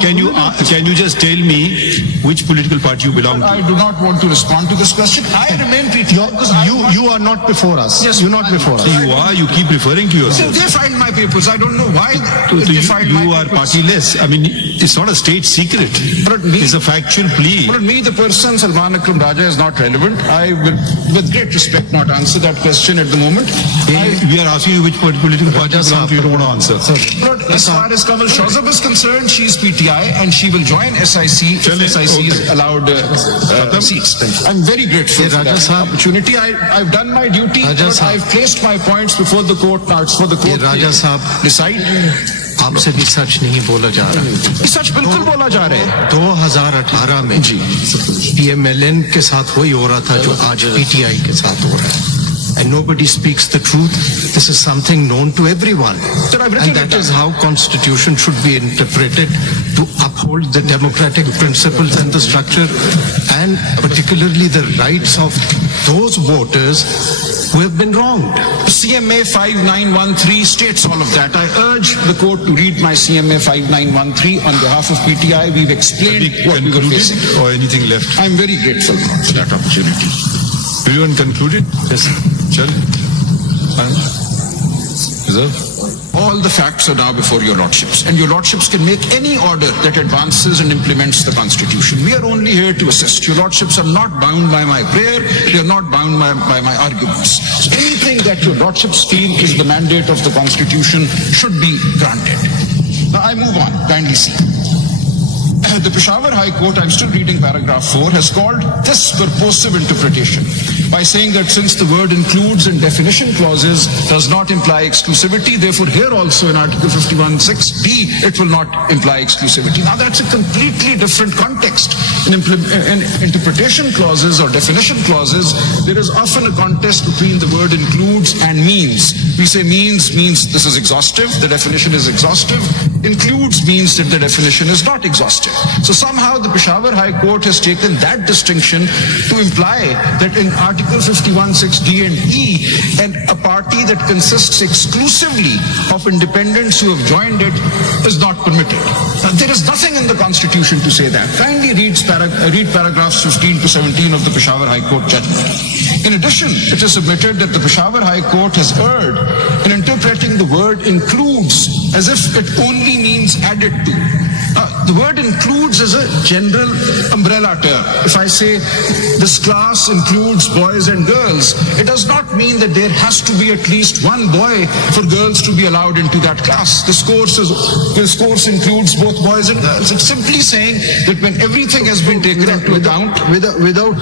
can you just tell me which political party you belong to? I do not want to respond to this question. I remain PTI. You are not before us. Yes, you're not before us. You are. You keep referring to yourself. They filed my papers. I don't know why So they filed my you are papers. partyless. I mean, it's not a state secret. But me- It's a factual plea. For me, the person Salman Akram Raja is not relevant. I will, with great respect, not answer that question at the moment. We are asking you which political party you belong to. You don't want to answer. But as far as Kamal Shazab is concerned, she is PTI and she will join SIC if SIC is allowed seats. I'm very grateful for that opportunity. I've done my duty, but I've placed my points before the court. Now it's for the court to decide. आपसे भी सच नहीं बोला जा रहा। सच बिल्कुल बोला जा रहा है। 2018 में PMLN के साथ वही हो रहा था जो आज PTI के साथ हो रहा है। And nobody speaks the truth. This is something known to everyone. And that is how Constitution should be interpreted to uphold the democratic principles and the structure and particularly the rights of those voters who have been wronged. CMA 5913 states all of that. I urge the court to read my CMA 5913 on behalf of PTI. We've explained what we were facing. Or anything left? I'm very grateful for that opportunity. Everyone concluded? Yes. Chal. Reserve. All the facts are now before your lordships, and your lordships can make any order that advances and implements the Constitution. We are only here to assist. Your lordships are not bound by my prayer. They are not bound by my arguments. So anything that your lordships feel is the mandate of the Constitution should be granted. Now I move on. Kindly see. The Peshawar High Court, I'm still reading paragraph 4, has called this purposive interpretation by saying that since the word includes and definition clauses does not imply exclusivity, therefore here also in Article 51(6)(d it will not imply exclusivity. Now that's a completely different context. In interpretation clauses or definition clauses, there is often a contest between the word includes and means. We say means this is exhaustive, the definition is exhaustive. Includes means that the definition is not exhaustive. So somehow the Peshawar High Court has taken that distinction to imply that in Article 51(6)(d and e, and a party that consists exclusively of independents who have joined it is not permitted. Now, there is nothing in the Constitution to say that. Kindly read paragraphs 15 to 17 of the Peshawar High Court judgment. In addition, it is submitted that the Peshawar High Court has erred in interpreting the word includes as if it only means added to. The word includes is a general umbrella term. If I say this class includes boys and girls, it does not mean that there has to be at least one boy for girls to be allowed into that class. This course includes both boys and girls. It's simply saying that when everything has been taken into account, without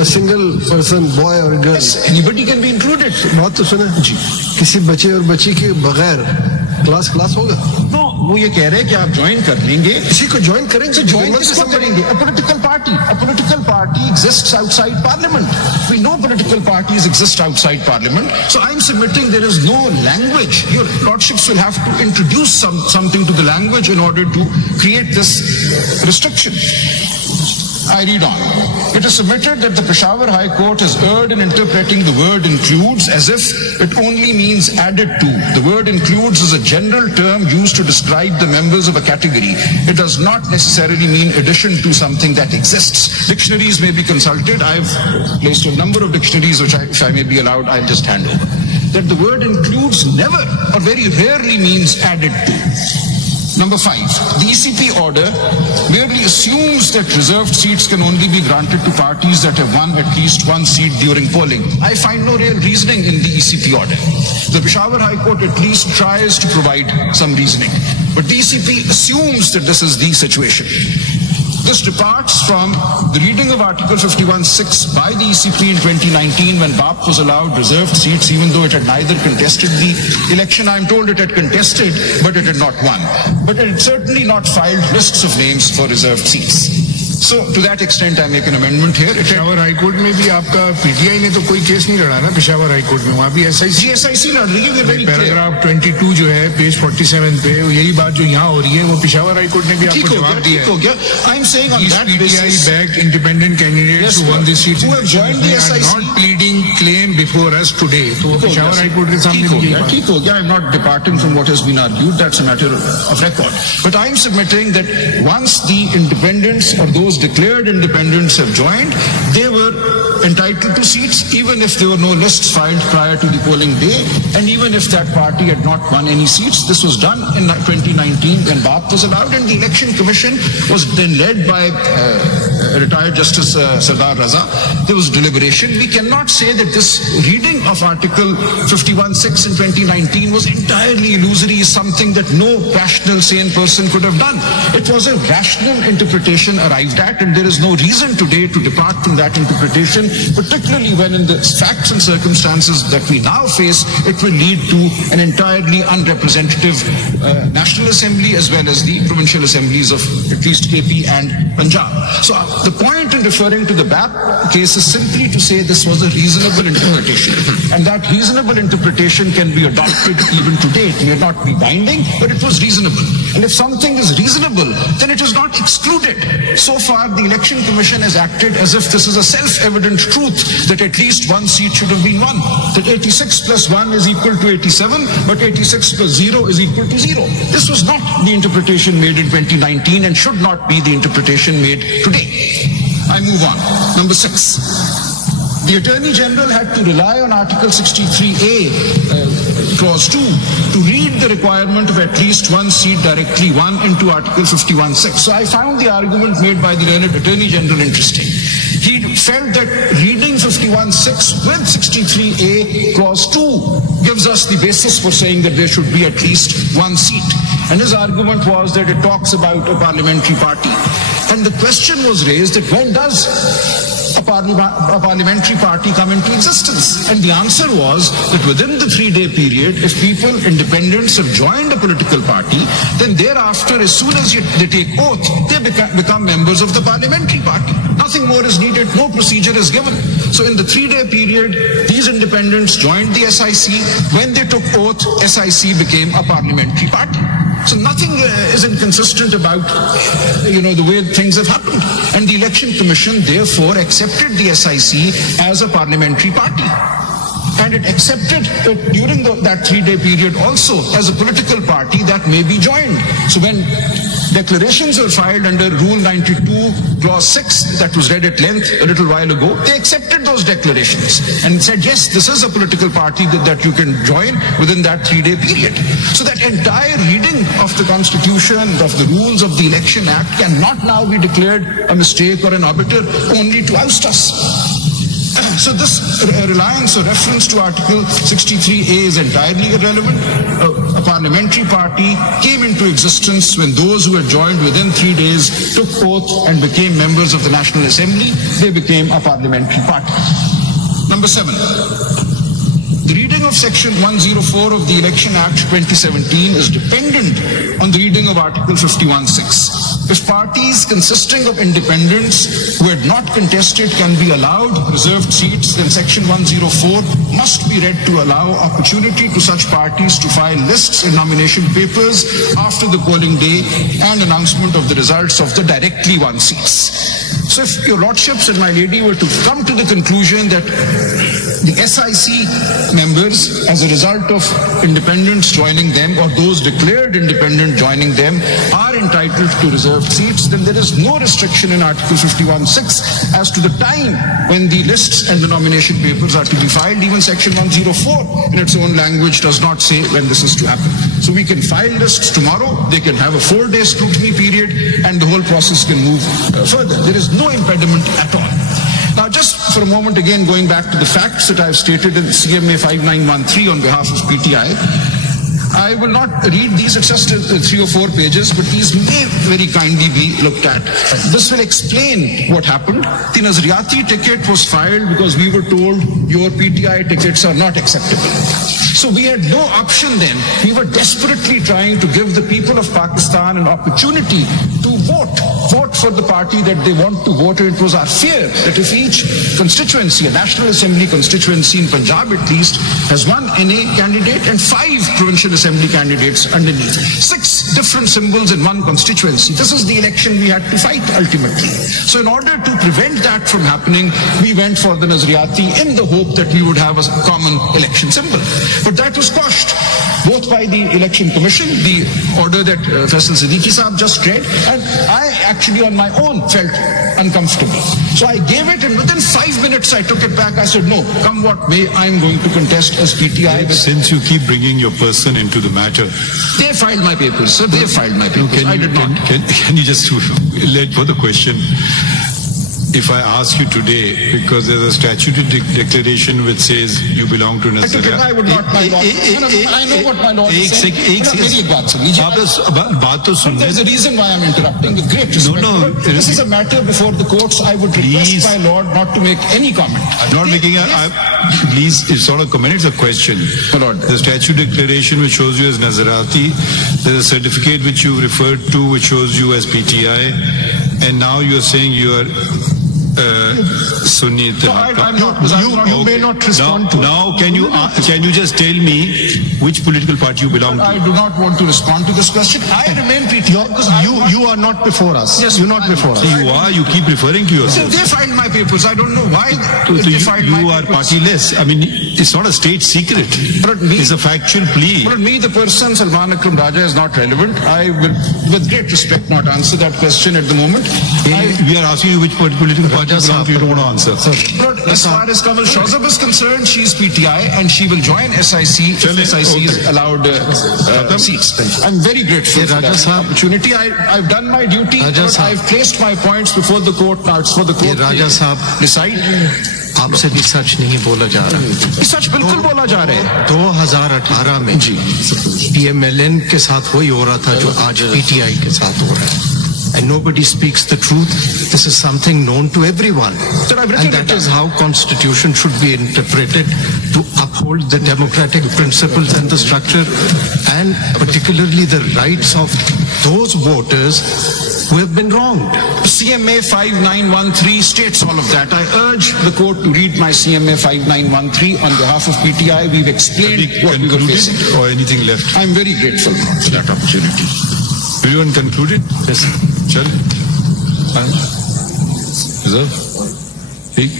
a single person, boy or girl, yes, anybody can be included. बात तो सुना जी, किसी बच्चे और बच्ची के बगैर class होगा? No, वो ये कह रहे हैं कि आप ज्वाइन कर लेंगे. किसी को ज्वाइन करेंगे? ज्वाइन किसको करेंगे? A political party exists outside Parliament. We know political parties exist outside Parliament. So I'm submitting there is no language. Your lordships will have to introduce something to the language in order to create this restriction. I read on. It is submitted that the Peshawar High Court has erred in interpreting the word includes as if it only means added to. The word includes is a general term used to describe the members of a category. It does not necessarily mean addition to something that exists. Dictionaries may be consulted. I've placed a number of dictionaries which I may be allowed, I'll just hand over. That the word includes never or very rarely means added to. Number 5, the ECP order merely assumes that reserved seats can only be granted to parties that have won at least one seat during polling. I find no real reasoning in the ECP order. The Peshawar High Court at least tries to provide some reasoning. But the ECP assumes that this is the situation. This departs from the reading of Article 51(6) by the ECP in 2019 when BAP was allowed reserved seats even though it had neither contested the election. I'm told it had contested, but it had not won. But it had certainly not filed lists of names for reserved seats. So to that extent I make an amendment here. Peshawar high court में भी आपका PTI ने तो कोई case नहीं लड़ा ना Peshawar high court में, वहाँ भी SIC लड़ रही है। पैराग्राफ 22 जो है पेज 47 पे यही बात जो यहाँ हो रही है वो पेशावर हाई कोर्ट ने भी आपको जवाब दिया है। I am saying on that basis, PTI backed independent candidates who won this seat who have joined the SIC are not pleading claim before us today. तो वो पेशावर हाई कोर्ट के सामने ठीक हो गया। I am not departing from what has been argued. That's a matter of record. But I am submitting that once the independents or those declared independents have joined, they were entitled to seats even if there were no lists filed prior to the polling day, and even if that party had not won any seats. This was done in 2019 when BAP was allowed, and the Election Commission was then led by retired Justice Sardar Raza. There was deliberation. We cannot say that this reading of Article 51(6) in 2019 was entirely illusory, something that no rational, sane person could have done. It was a rational interpretation arrived at, and there is no reason today to depart from that interpretation, particularly when in the facts and circumstances that we now face, it will lead to an entirely unrepresentative National Assembly as well as the provincial assemblies of at least KP and Punjab. So the point in referring to the BAP case is simply to say this was a reasonable interpretation, and that reasonable interpretation can be adopted even today. It may not be binding, but it was reasonable. And if something is reasonable, then it is not excluded. So far, the Election Commission has acted as if this is a self-evident truth that at least one seat should have been won. That 86 plus 1 is equal to 87, but 86 plus 0 is equal to 0. This was not the interpretation made in 2019 and should not be the interpretation made today. I move on. Number 6. The Attorney General had to rely on Article 63A, Clause 2, to read the requirement of at least one seat directly won into Article 51(6). So I found the argument made by the learned Attorney General interesting. He felt that reading 51(6) with 63A, Clause 2 gives us the basis for saying that there should be at least one seat. And his argument was that it talks about a parliamentary party. And the question was raised that when does a parliamentary party come into existence? And the answer was that within the 3-day period, if people, independents, have joined a political party, then thereafter, as soon as they take oath, they become members of the parliamentary party. Nothing more is needed, no procedure is given. So in the 3-day period, these independents joined the SIC. When they took oath, SIC became a parliamentary party. So nothing is inconsistent about, the way things have happened. And the Election Commission therefore accepted the SIC as a parliamentary party. And it accepted it during that 3-day period also as a political party that may be joined. So when declarations were filed under Rule 92, Clause 6, that was read at length a little while ago, they accepted those declarations and said, yes, this is a political party that you can join within that 3-day period. So that entire reading of the Constitution, of the rules of the Election Act cannot now be declared a mistake or an arbiter only to oust us. So this reliance or reference to Article 63A is entirely irrelevant. A parliamentary party came into existence when those who had joined within 3 days took oath and became members of the National Assembly. They became a parliamentary party. Number 7. The reading of Section 104 of the Election Act 2017 is dependent on the reading of Article 51(6). If parties consisting of independents who had not contested can be allowed reserved seats, then Section 104 must be read to allow opportunity to such parties to file lists and nomination papers after the polling day and announcement of the results of the directly won seats. So if your lordships and my lady were to come to the conclusion that the SIC members, as a result of independents joining them or those declared independent joining them, are entitled to reserved seats, then there is no restriction in Article 51(6) as to the time when the lists and the nomination papers are to be filed. Even Section 104 in its own language does not say when this is to happen. So we can file lists tomorrow, they can have a 4-day scrutiny period, and the whole process can move further. There is no impediment at all. Now, just for a moment, again, going back to the facts that I've stated in CMA 5913 on behalf of PTI, I will not read these, it's just 3 or 4 pages, but these may very kindly be looked at. This will explain what happened. The Nazariati ticket was filed because we were told your PTI tickets are not acceptable. So we had no option then. We were desperately trying to give the people of Pakistan an opportunity to vote for the party that they want to vote. It was our fear that if each constituency, a National Assembly constituency in Punjab at least, has one NA candidate and 5 provincial assembly candidates underneath, 6 different symbols in one constituency. This is the election we had to fight ultimately. So in order to prevent that from happening, we went for the Nazariati in the hope that we would have a common election symbol. But that was quashed both by the Election Commission, the order that Faisal Siddiqui Saab just read, and I actually on my own felt uncomfortable. So I gave it, and within 5 minutes I took it back. I said, no, come what may, I'm going to contest as PTI. Since you keep bringing your person into the matter. They filed my papers, sir. They filed my papers. I did not. Can you just let for the question? If I ask you today, because there's a statutory declaration which says you belong to Nazariati. I would not, my lord. I know what my lord is saying. There's a reason why I'm interrupting with great respect. No. This is a matter before the courts. I would request my lord not to make any comment. I'm not making a... Please, it's not a comment, it's a question. The statute declaration which shows you as Nazariati, there's a certificate which you referred to which shows you as PTI, and now you're saying you are Sunni. You may not respond to. Now, can you just tell me which political party you belong to? I do not want to respond to this question. I remain PTI because you are not before us. Yes, you're not before us. You are. You keep referring to yourself. So they filed my papers. I don't know why. You are partyless. I mean, it's not a state secret. It's a factual plea. For me, the person Salman Akram Raja is not relevant. I will, with great respect, not answer that question at the moment. We are asking you which political party you don't want to answer. As far as Kamal Shawzab is concerned, she is PTI and she will join SIC if SIC is allowed seats. I'm very grateful for that opportunity. I've done my duty. I've placed my points before the court. Now it's for the court to decide. आपसे भी सच नहीं बोला जा रहा। सच बिल्कुल बोला जा रहा है। 2018 में PMLN के साथ वही हो रहा था जो आज PTI के साथ हो रहा है। And nobody speaks the truth. This is something known to everyone. And that is how Constitution should be interpreted, to uphold the democratic principles and the structure, and particularly the rights of those voters who have been wronged. CMA 5913 states all of that. I urge the court to read my CMA 5913 on behalf of PTI. We've explained what we were facing. Or anything left? I'm very grateful for that opportunity. Everyone concluded? Yes. चल reserve ठीक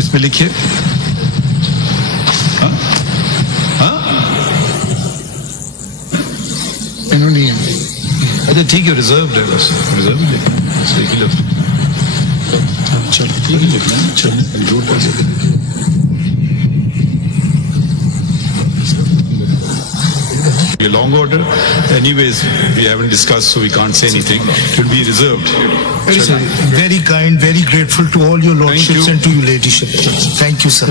इसमें लिखिए अच्छा ठीक है reserve है बस reserve ही लिखना चल ठीक ही लिखना चल कंक्लूड कर सकते a long order. Anyways, we haven't discussed, so we can't say anything. It will be reserved. Very kind, very grateful to all your lordships and to your ladyship. Thank you, sir.